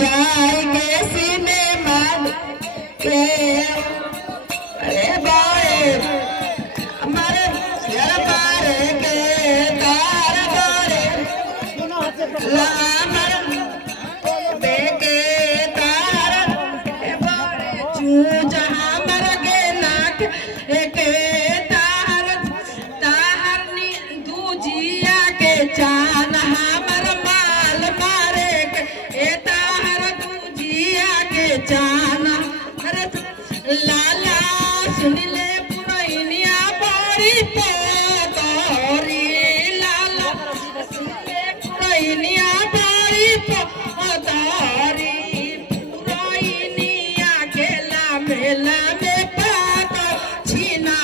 जाए के सिनेमा के अरे बाए हमारे यार बारे के तार गोरे लामर बेके तार बारे चूज हमर के नाक के तार ताहरनी दूजिया के चान हमर माल मारे के ताहर दूजिया के चान अरे लाला सुन ले पुरैनिया बड़ी पोतरी लाला सुन ले पुरैनिया बड़ी पोतरी पुरैनिया के ला मेला में पात छिना